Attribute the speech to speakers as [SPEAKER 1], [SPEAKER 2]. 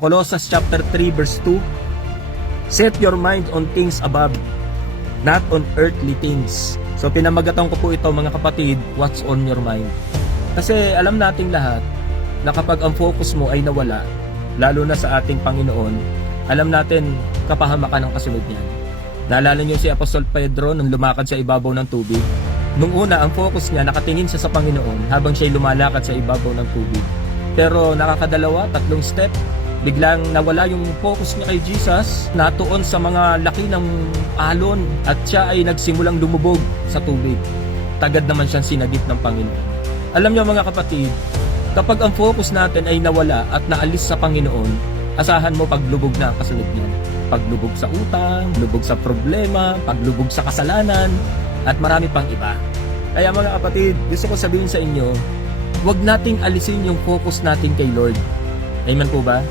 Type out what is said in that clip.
[SPEAKER 1] Colossus chapter 3 verse 2 Set your mind on things above, not on earthly things. So pinamagatan ko po ito mga kapatid, what's on your mind? Kasi alam nating lahat na kapag ang focus mo ay nawala, lalo na sa ating Panginoon, alam natin kapahamakan ang kasunod niyan. Naalala niyo si Apostol Pedro nung lumakad sa ibabaw ng tubig? Nung una, ang focus niya nakatingin siya sa Panginoon habang siya'y lumalakad sa ibabaw ng tubig. Pero nakakadalawa, tatlong step, biglang nawala yung focus niya kay Jesus, natuon sa mga laki ng alon at siya ay nagsimulang lumubog sa tubig. Tagad naman siyang sinagip ng Panginoon. Alam niyo mga kapatid, kapag ang focus natin ay nawala at naalis sa Panginoon, asahan mo paglubog na kasunod niyan. Paglubog sa utang, lubog sa problema, paglubog sa kasalanan, at marami pang iba. Kaya mga kapatid, gusto ko sabihin sa inyo, huwag nating alisin yung focus natin kay Lord. Amen po ba?